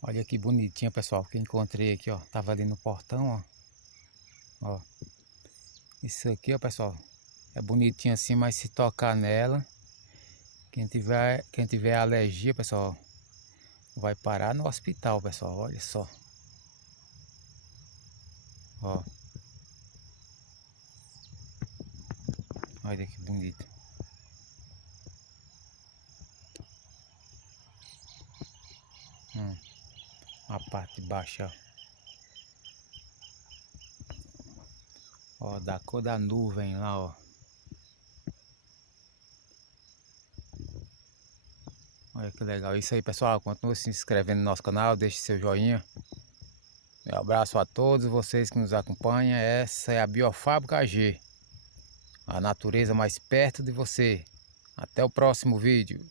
Olha que bonitinha, pessoal, que eu encontrei aqui, ó. Tava ali no portão, ó. Ó. Isso aqui, ó, pessoal, é bonitinho assim, mas se tocar nela, quem tiver alergia, pessoal, vai parar no hospital, pessoal. Olha só. Ó. Olha que bonito. A parte de baixo, ó. Ó, da cor da nuvem lá, ó. Olha que legal. Isso aí, pessoal. Continue se inscrevendo no nosso canal. Deixe seu joinha. Um abraço a todos vocês que nos acompanham. Essa é a Biofábrica G. A natureza mais perto de você. Até o próximo vídeo.